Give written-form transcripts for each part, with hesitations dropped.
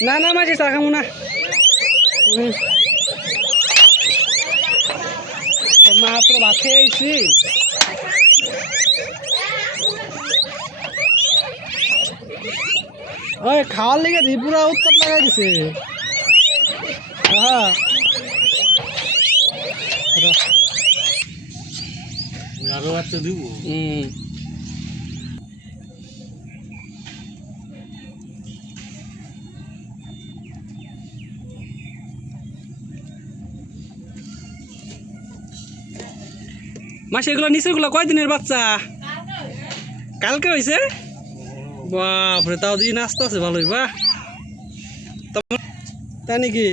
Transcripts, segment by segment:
না না মাছি চা খামু না মাত্র ভাত খেয়ে আইছি ওই খাওয়ার লেগে পুরা উত্তাপ লাগাই দিছে হ্যাঁ আরো বাচ্চা দিব মাসে এগুলো নিচের গুলো কয়দিনের বাচ্চা কালকে হয়েছে বাপরে তাও দিন আসতে আছে ভালোই বাহ তাই নাকি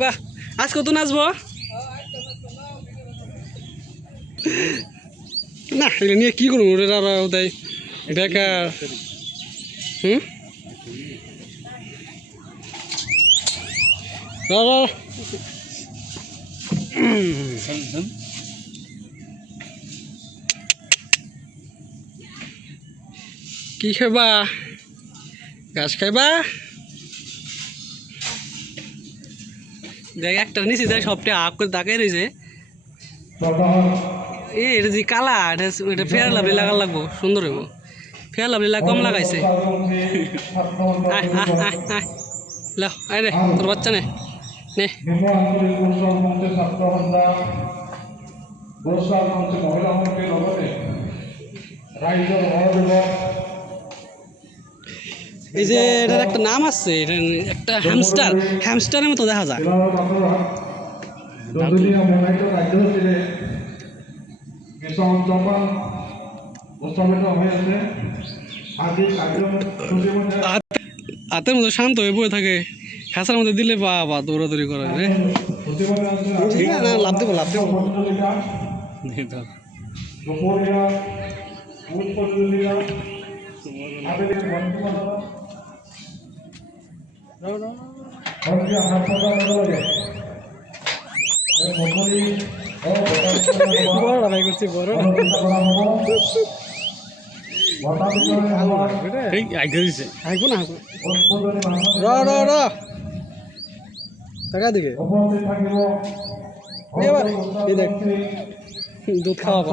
বাহ আজ কত নাচবো না এটা নিয়ে কি করবো ওটাই বেকার কি খাইবা ঘাস খাইবা দেখ একটা নিচে দেখ সবটা আপ করে তাকাই রয়েছে এটা যে কালা এটা ফেয়ার লাভলি লাগার লাগবো সুন্দর হইব ফেয়ার লাভলি কম লাগাইছে আয় রে তোর বাচ্চা নে নে এই যে এটার একটা নাম আছে একটা হ্যামস্টারের মতো দেখা যায় হাতের মধ্যে শান্ত হয়ে বয়ে থাকে খাঁচার মধ্যে দিলে বাবা দৌড়াদৌড়ি করে রে লাভ দেবো বড় ভাই করছি বড় আইবো না র টাকা দিকে এবার এই দেখ দুধ খাওয়াবো